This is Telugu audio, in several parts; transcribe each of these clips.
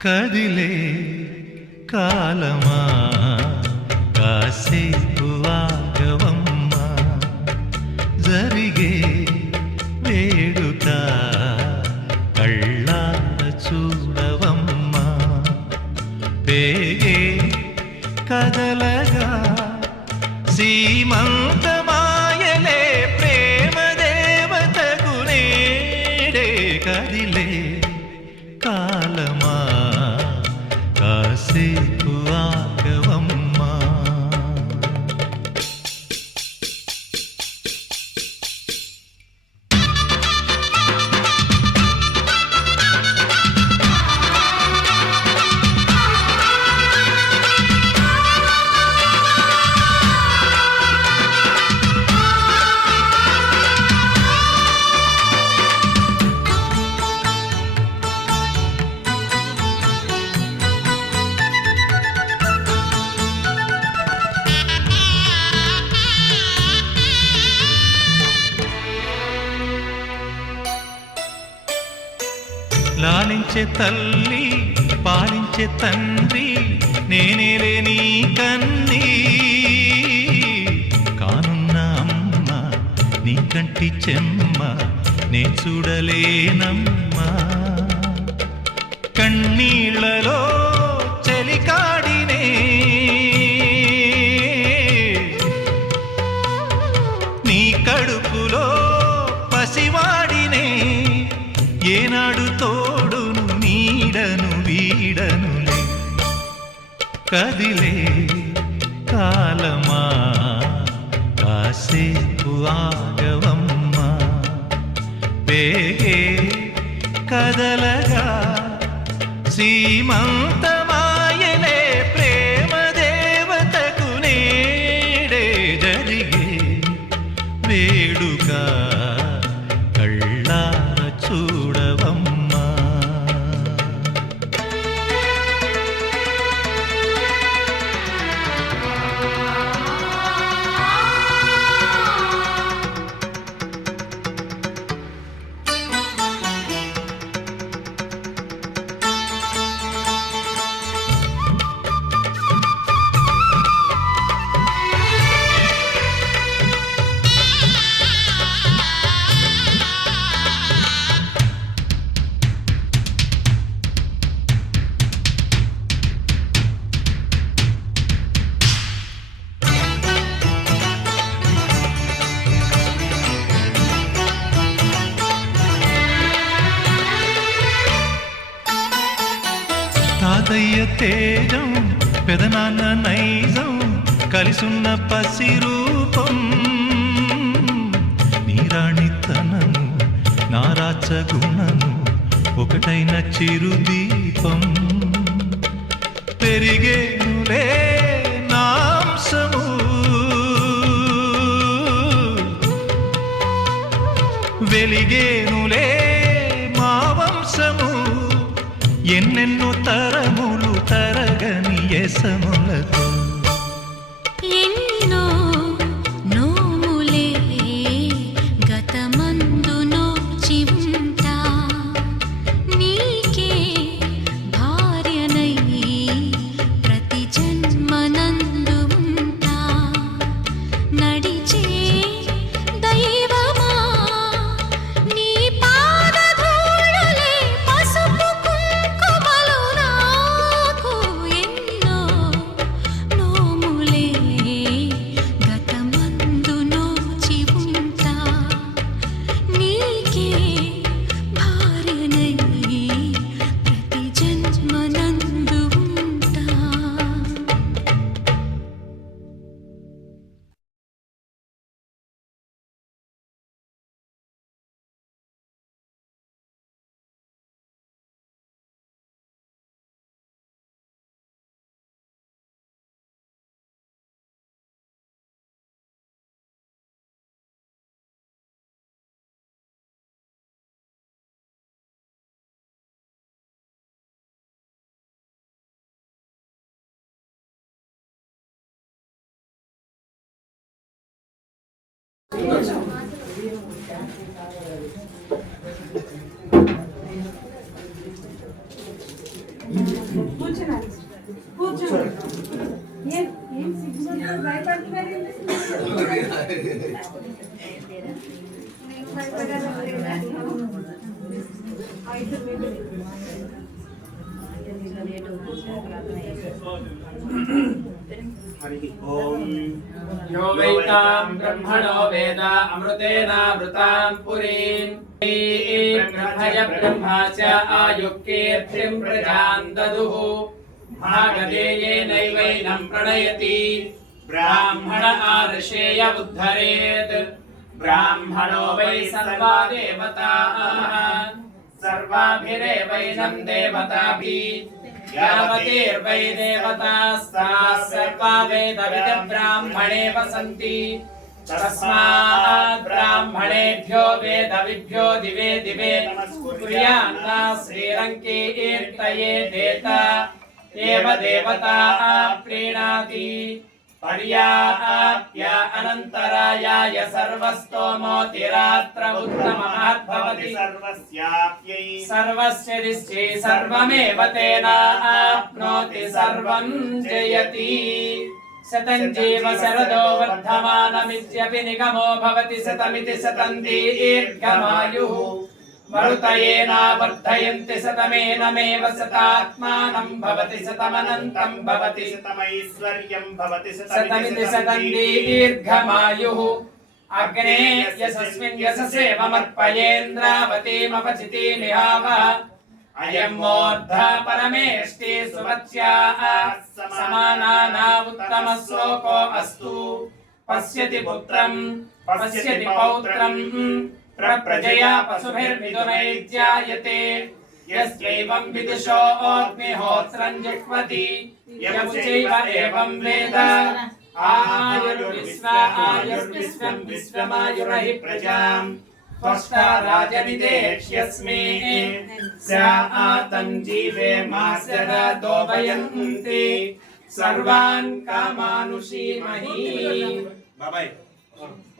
కదిలే కాలమా కాసేపు ఆగవమ్మా, జరిగే వేడుక కళ్ళార చూడవమ్మా, పేగే కదలగా సీమంతమాయలే ప్రేమ దేవతకు నేడే. కదిలే కాలమా కాసేపు ఆగవమ్మా. లాలించే తల్లి పాలించే తండ్రి నేనేలే నీ కన్నీ కానున్న అమ్మ నీ కంటి చెమ్మ నే చూడలేనమ్మా కన్నీళ్లలో చెలికాడినే నీ కడుపులో పసివాడినే ఏనాడు తోడును నీడను వీడనులే కదిలే కాలమా కాసేపు ఆగవమ్మా పేగే కదలగా సీమంతమాయలే ప్రేమ దేవతకు నేడే జరిగే వేడుక కళ్ళార చూడవమ్మా తాతయ్య తేజం పెదనాన్న నైజం కలిసున్న పసిరూపం నీరాణితనము నారాచ గుణము ఒకటైన చిరుదీపం పెరిగేనులే నాంసము వెలిగేనులే మా వంశము ఎన్నెన్నో తరములు తరగని యసములతో ఎన్నో నోములే గతమందు నోచి ఉంటా నీకే భార్యనై ప్రతి జన్మనందు ఉంటా నడిచే దైవమా నీ పాదధూళులే పసుపు కుంకుమలు నాకు ఎన్నో నోములే గతమందు నోచి ఉంటా నీకే భార్యనై ప్రతి జన్మనందు ఉంటా यो वैतां ब्रह्मणो वेद अमृतेनावृतां पुरीं ब्रह्मय ब्रह्मा च आयुक्कीर्तिं प्रजां ददुः भागधेयेनैवैनं प्रणयति ब्राह्मण आर्षेय उद्धरेत् ब्राह्मणो वै सर्वा देवताः सर्वाभिरेवैनं देवताभिः यावतीर्वै देवतास्ताः सर्वा वेदविद्ब्राह्मणे वसन्ति तस्मात् ब्राह्मणेभ्यो वेदविभ्यो दिवे दिवे कुर्यान्ना श्रीरङ्कीर्तये देता एव देवता प्रीणाति पर्याप्य अनन्तरायाय सर्वस्तोमोतिरात्र उत्तममहद्भवति सर्वस्याप्यै सर्वस्य दिश्चे सर्वमेव तेनाप्नोति सर्वं जयति शतं जीव शरदो वर्धमानमित्यपि निगमो भवति शतमिति शतं दीर्घमायुः मरुतयेनावर्धयन्ति शतमेनमेव शतात्मानं भवति शतमनन्तं भवति शतमैश्वर्यं भवति शतमिति शतं दीर्घमायुः अग्ने यशस्मिन् यशसेवमर्पयेन्द्रावतीमपचितिमिहावः अयं मूर्धा परमेष्टि सुवत्स्याः समानानामुत्तमः श्लोको अस्तु पश्यति पुत्रं पश्यति पौत्रं प्रजया पशुभिर्मिथुनैर्जायते यस्यैवं विदुषो अग्निहोत्रं जुह्वति यमुचैव एवं वेद आयुर्विश्वं विश्वमायुरहि प्रजां त्वष्टा राजनिदेक्ष्यस्मे स्यातं जीवेमास्य वयन्ति सर्वान् कामानुषीमहि बाबाయ్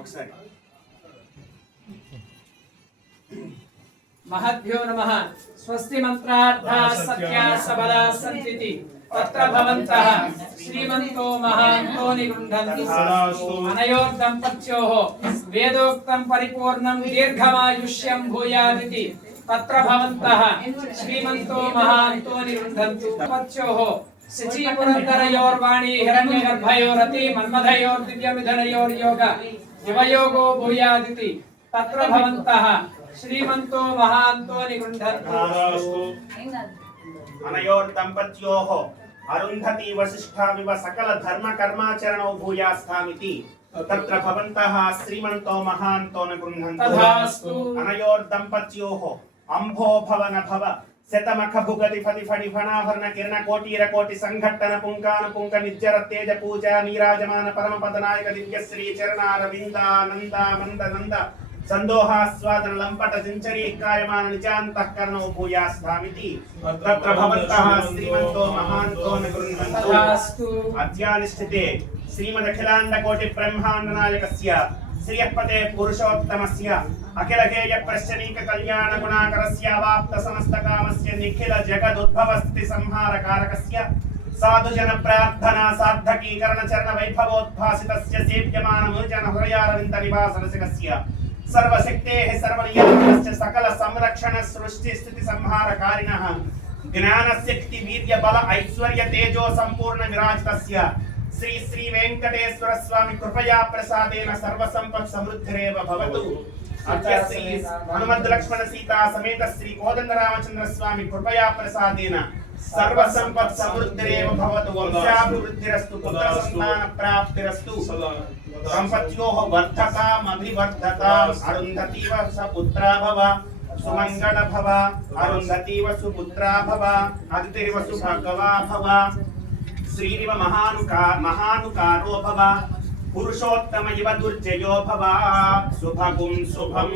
ఒకసారి महद्भ्यो नमः स्वस्ति मंत्रार्थाः सत्याः सबलाः सन्तीति तत्र भवन्तः श्रीमन्तो महान्तो निगृह्णन्तु अनयोर्दम्पत्योः वेदोक्तं परिपूर्णं दीर्घमायुष्यं भूयादिति तत्र भवन्तः श्रीमन्तो महान्तो निगृह्णन्तु दम्पत्योः शचीपुरन्दरयोर्वाणी हिरण्यगर्भयोरति मन्मथयोर्दिव्यमिथुनयोर्योग युवयोगो भूयादिति तत्र भवन्तः श्रीमन्तो महान्तो निगृह्णन्तु अनयोर्दम्पत्योः अरुन्धती वसिष्ठाविव सकल धर्म कर्माचरणौ भूयास्थामिति तत्र भवन्तः श्रीमन्तो महान्तो न गृह्णन्तु तथास्तु अनयोर्दम्पत्योः अम्भो भवन भव शतमख भुगति फति फणि फणाभरण किरण कोटीर कोटि संघट्टन पुंकान पुंक निज्जर तेज पूजा नीराजमान परम पदनायक दिव्य श्री चरणारविन्दानन्द मंद नंद संदोहास्वादन लंपट सिंचरी कायमान निचान्तःकरणो भूयास्थामिति तत्र भवन्तः श्रीमन्तो महान्तो न गृह्णन्तु तथास्तु अद्यानिष्ठिते श्रीमदखिलाण्ड कोटि ब्रह्माण्ड नायकस्य श्रियपते पुरुषोत्तमस्य अखिल गेय प्रश्चनीक कल्याण गुणाकरस्य अवाप्त समस्त कामस्य निखिल जगदुद्भव स्थिति संहार कारकस्य साधु जन प्रार्थना साधकीकरण चरण वैभवोद्भासितस्य सेव्यमान मुनिजन हृदयारविन्द निवास रसिकस्य सर्वशक्तेः सर्वनियमस्य सकल संरक्षण सृष्टि स्थिति संहार कारिणः ज्ञान शक्ति वीर्य बल ऐश्वर्य तेजो संपूर्ण विराजितस्य श्री श्री वेंकटेश्वर स्वामी कृपया प्रसादेन सर्व संपत् समृद्धिरेव भवतु अद्य श्री हनुमद् लक्ष्मण सीता समेत श्री कोदंड रामचंद्र स्वामी कृपया प्रसादेन सर्व संपत् समृद्धिरेव भवतु वंशाभिवृद्धिरस्तु पुत्र संतान प्राप्तिरस्तु संपत्योः वर्धताम् अभिवर्धताम् अरुन्धतीव सुपुत्रा भव सुमंगल भव अरुन्धतीव सुपुत्रा भव अदितिरिव सुभगवा भव श्रीरिव महानुकारो भव पुरुषोत्तम इव दुर्जयो भव शुभगुं शुभम्